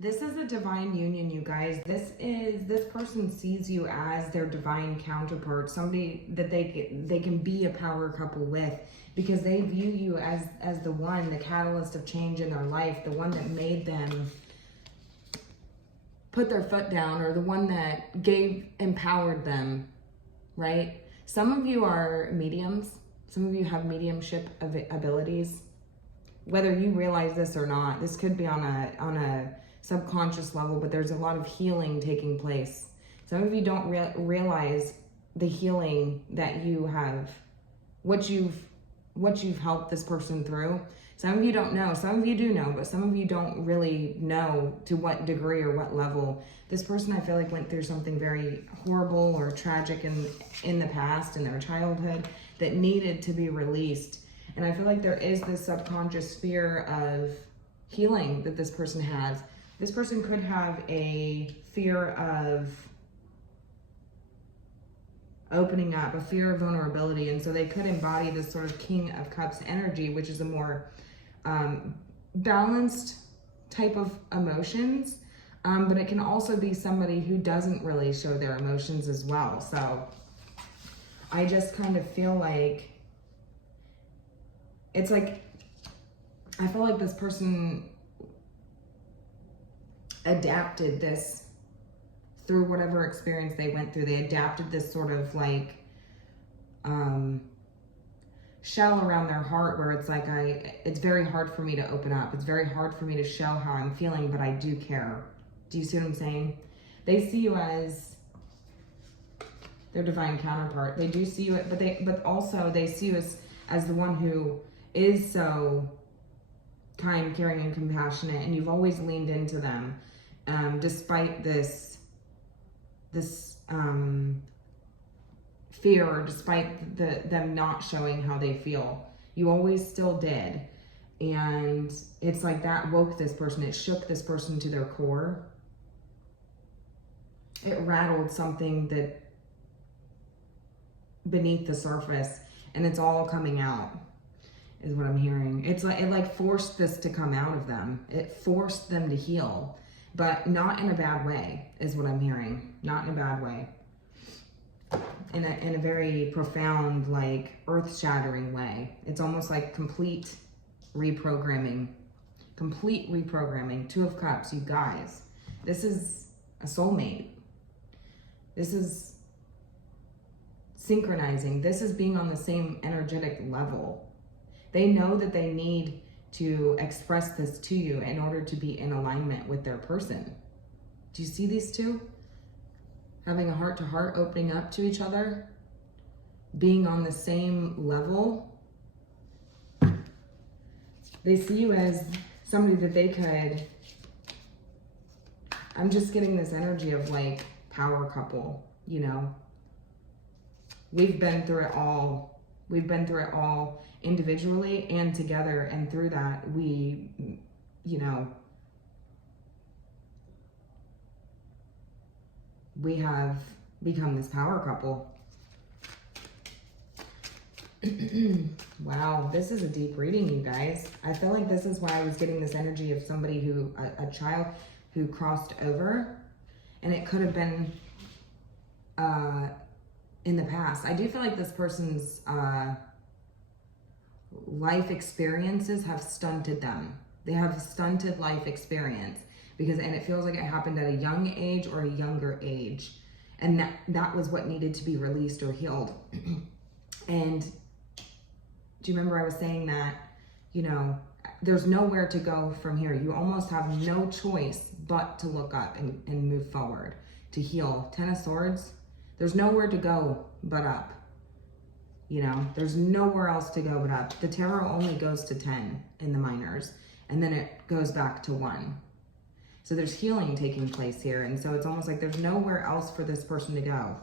This is a divine union, you guys. This person sees you as their divine counterpart, somebody that they can be a power couple with, because they view you as the one, the catalyst of change in their life, the one that made them put their foot down, or the one that empowered them, right? Some of you are mediums. Some of you have mediumship abilities. Whether you realize this or not, this could be on a subconscious level, but there's a lot of healing taking place. Some of you don't realize the healing that you have, what you've helped this person through. Some of you don't know, some of you do know, but some of you don't really know to what degree or what level. This person, I feel like, went through something very horrible or tragic in the past, in their childhood, that needed to be released. And I feel like there is this subconscious fear of healing that this person has. This person could have a fear of opening up, a fear of vulnerability. And so they could embody this sort of King of Cups energy, which is a more balanced type of emotions. But it can also be somebody who doesn't really show their emotions as well. So I just kind of feel like, it's like, I feel like this person adapted this through whatever experience they went through. They adapted this sort of like shell around their heart, where it's like, it's very hard for me to open up. It's very hard for me to show how I'm feeling, but I do care. Do you see what I'm saying? They see you as their divine counterpart. They do see you, but also they see you as the one who is so kind, caring, and compassionate, and you've always leaned into them, despite this fear, or despite them not showing how they feel. You always still did. And it's like that woke this person. It shook this person to their core. It rattled something that beneath the surface, and it's all coming out, is what I'm hearing. It's like, it like forced this to come out of them. It forced them to heal, but not in a bad way, is what I'm hearing. Not in a bad way. In a very profound, like earth-shattering way. It's almost like complete reprogramming. Complete reprogramming. Two of Cups, you guys. This is a soulmate. This is synchronizing. This is being on the same energetic level. They know that they need to express this to you in order to be in alignment with their person. Do you see these two? Having a heart-to-heart, opening up to each other, being on the same level. They see you as somebody that they could, I'm just getting this energy of like power couple, you know. We've been through it all. We've been through it all individually and together, and through that we, you know, we have become this power couple. Wow, this is a deep reading, you guys. I feel like this is why I was getting this energy of somebody who, a child who crossed over, and it could have been in the past. I do feel like this person's life experiences have stunted them. They have stunted life experience. And it feels like it happened at a young age or a younger age. And that was what needed to be released or healed. And do you remember I was saying that, you know, there's nowhere to go from here. You almost have no choice but to look up and move forward, to heal. Ten of Swords, there's nowhere to go but up. You know, there's nowhere else to go but up. The tarot only goes to 10 in the minors, and then it goes back to 1. So there's healing taking place here. And so it's almost like there's nowhere else for this person to go.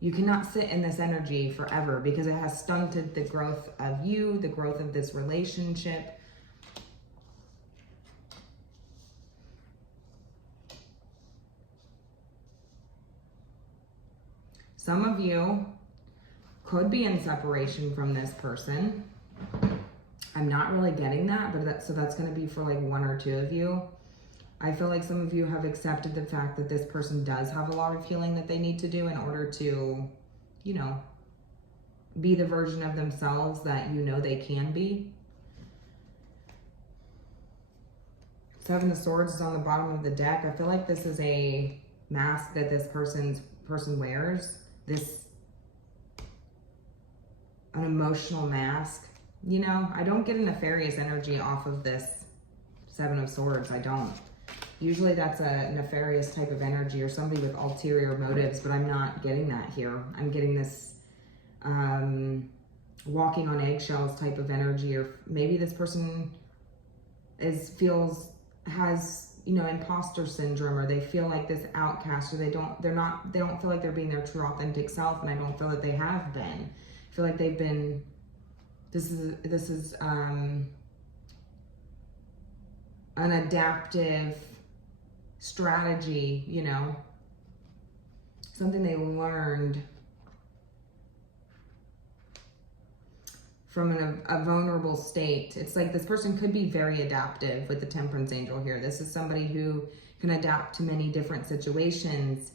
You cannot sit in this energy forever, because it has stunted the growth of you, the growth of this relationship. Some of you could be in separation from this person. I'm not really getting that, but so that's going to be for like one or two of you. I feel like some of you have accepted the fact that this person does have a lot of healing that they need to do in order to, you know, be the version of themselves that you know they can be. Seven of Swords is on the bottom of the deck. I feel like this is a mask that this person wears. An emotional mask. You know, I don't get a nefarious energy off of this Seven of Swords. I don't. Usually that's a nefarious type of energy or somebody with ulterior motives, but I'm not getting that here. I'm getting this walking on eggshells type of energy, or maybe this person has, you know, imposter syndrome, or they feel like this outcast, or they don't feel like they're being their true authentic self, and I don't feel that they have been. I feel like they've been, this is an adaptive strategy, you know, something they learned from a vulnerable state. It's like this person could be very adaptive with the Temperance Angel here. This is somebody who can adapt to many different situations,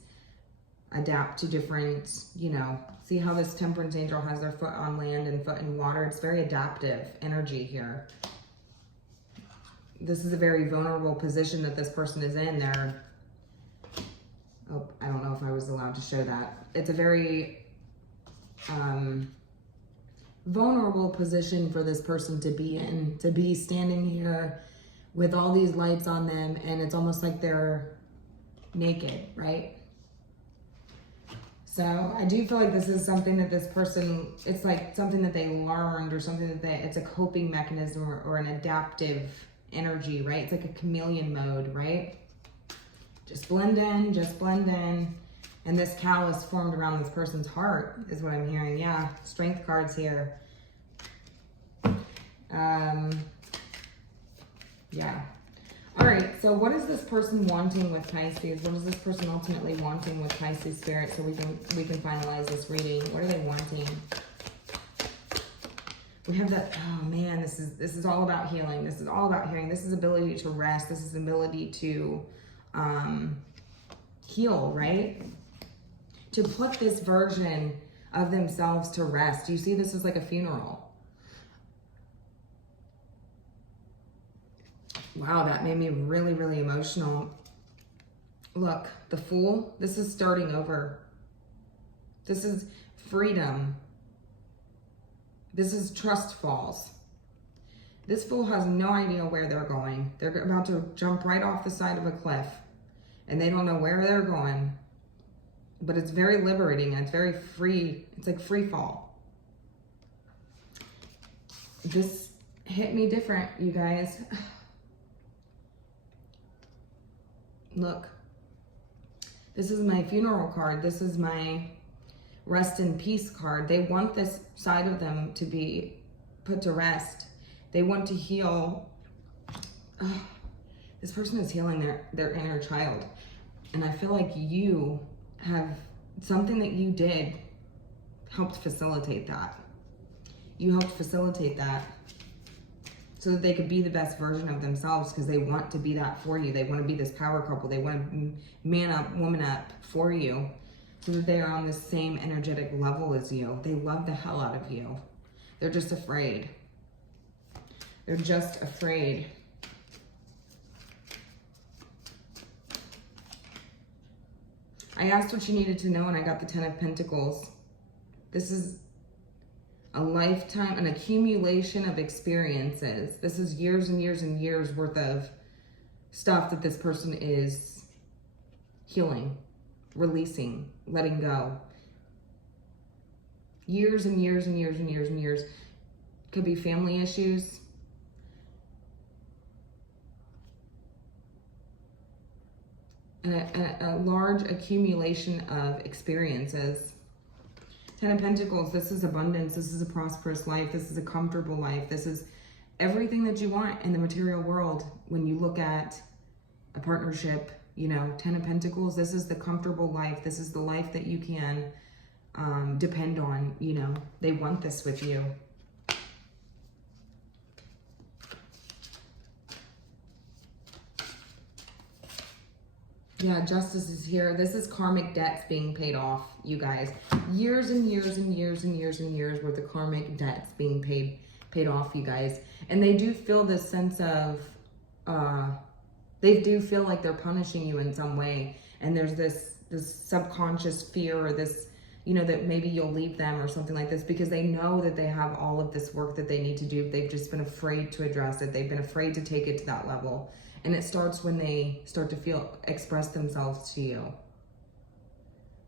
adapt to different, you know, see how this Temperance Angel has their foot on land and foot in water. It's very adaptive energy here. This is a very vulnerable position that this person is in. Oh, I don't know if I was allowed to show that. It's a very vulnerable position for this person to be in, to be standing here with all these lights on them, and it's almost like they're naked, right? So I do feel like this is something that this person, it's like something that they learned, or something that it's a coping mechanism, or an adaptive energy, right? It's like a chameleon mode, right? Just blend in, just blend in. And this callus formed around this person's heart is what I'm hearing. Yeah, Strength cards here. Yeah. All right, so what is this person wanting with Pisces? What is this person ultimately wanting with Pisces Spirit, so we can finalize this reading? What are they wanting? We have that, oh man, this is all about healing. This is all about healing. This is ability to rest. This is ability to heal, right? To put this version of themselves to rest. You see, this is like a funeral. Wow, that made me really, really emotional. Look, the Fool, this is starting over. This is freedom. This is trust falls. This Fool has no idea where they're going. They're about to jump right off the side of a cliff, and they don't know where they're going. But it's very liberating, and it's very free. It's like free fall. This hit me different, you guys. Look, this is my funeral card. This is my rest in peace card. They want this side of them to be put to rest. They want to heal. This person is healing their inner child. And I feel like you have something that you did helped facilitate that. You helped facilitate that so that they could be the best version of themselves, because they want to be that for you. They want to be this power couple. They want to man up, woman up for you, so that they are on the same energetic level as you. They love the hell out of you. They're just afraid. They're just afraid. I asked what you needed to know, and I got the 10 of Pentacles. This is a lifetime, an accumulation of experiences. This is years and years and years worth of stuff that this person is healing, releasing, letting go. Years and years and years and years and years. Could be family issues. And a large accumulation of experiences. 10 of Pentacles, this is abundance. This is a prosperous life. This is a comfortable life. This is everything that you want in the material world. When you look at a partnership, you know, 10 of Pentacles, this is the comfortable life. This is the life that you can depend on, you know. They want this with you. Yeah, justice is here. This is karmic debts being paid off, you guys. Years and years and years and years and years worth of karmic debts being paid off, you guys. And they do feel this sense of, they do feel like they're punishing you in some way. And there's this subconscious fear, or this, you know, that maybe you'll leave them or something like this, because they know that they have all of this work that they need to do. They've just been afraid to address it. They've been afraid to take it to that level. And it starts when they start to express themselves to you.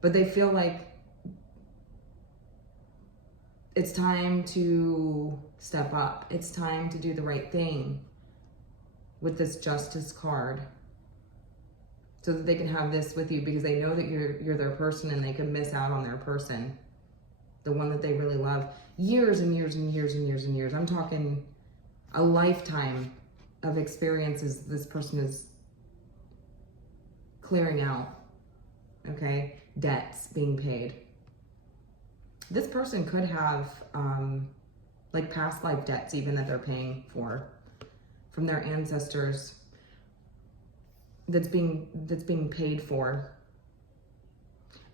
But they feel like it's time to step up. It's time to do the right thing with this justice card, so that they can have this with you, because they know that you're their person, and they could miss out on their person, the one that they really love. Years and years and years and years and years. I'm talking a lifetime of experiences this person is clearing out, okay? Debts being paid. This person could have like past life debts even that they're paying for from their ancestors, that's being paid for.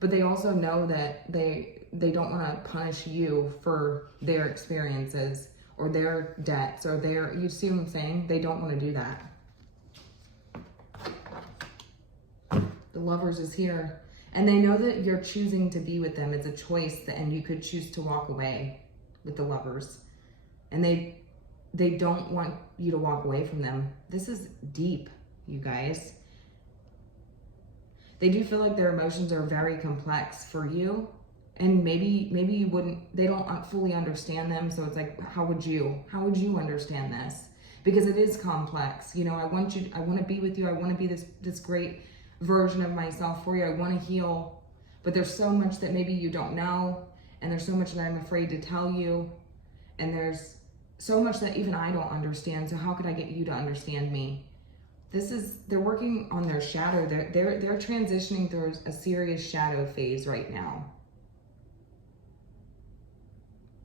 But they also know that they don't want to punish you for their experiences or their debts or their, you see what I'm saying? They don't want to do that. The Lovers is here. And they know that you're choosing to be with them. It's a choice, and you could choose to walk away with the Lovers. And they don't want you to walk away from them. This is deep, you guys. They do feel like their emotions are very complex for you. And maybe you wouldn't, they don't fully understand them. So it's like, how would you understand this? Because it is complex. You know, I want to be with you. I want to be this great version of myself for you. I want to heal, but there's so much that maybe you don't know. And there's so much that I'm afraid to tell you. And there's so much that even I don't understand. So how could I get you to understand me? They're working on their shadow. They're transitioning through a serious shadow phase right now.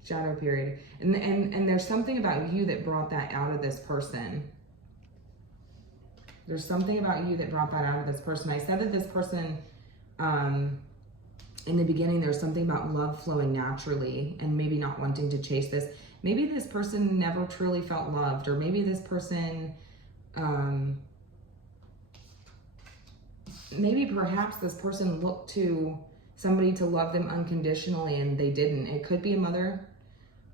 Shadow period. And there's something about you that brought that out of this person. There's something about you that brought that out of this person. I said that this person, in the beginning, there's something about love flowing naturally and maybe not wanting to chase this. Maybe this person never truly felt loved, or maybe this person, maybe perhaps this person looked to somebody to love them unconditionally and they didn't. It could be a mother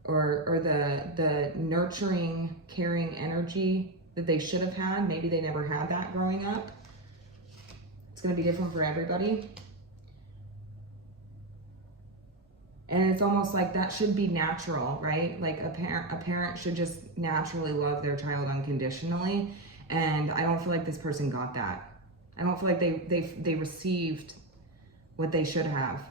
or the nurturing, caring energy that they should have had. Maybe they never had that growing up. It's going to be different for everybody. And it's almost like that should be natural, right? Like a parent should just naturally love their child unconditionally. And I don't feel like this person got that. I don't feel like they received what they should have.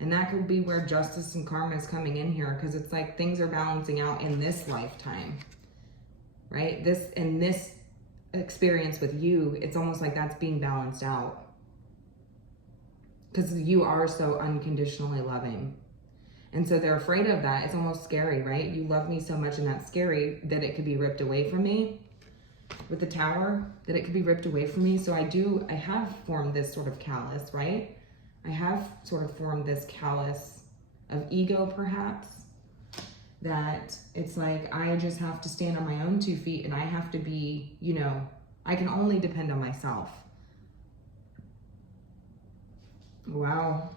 And that could be where justice and karma is coming in here, because it's like things are balancing out in this lifetime, right? This experience with you, it's almost like that's being balanced out, because you are so unconditionally loving. And so they're afraid of that. It's almost scary, right? You love me so much, and that's scary that it could be ripped away from me. With the Tower, that it could be ripped away from me. So I have formed this sort of callus, right? I have sort of formed this callus of ego, perhaps, that it's like I just have to stand on my own 2 feet, and I have to be, you know, I can only depend on myself. Wow.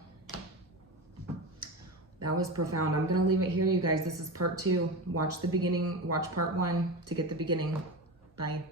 That was profound. I'm going to leave it here, you guys. This is part 2. Watch the beginning, watch part 1 to get the beginning. Bye.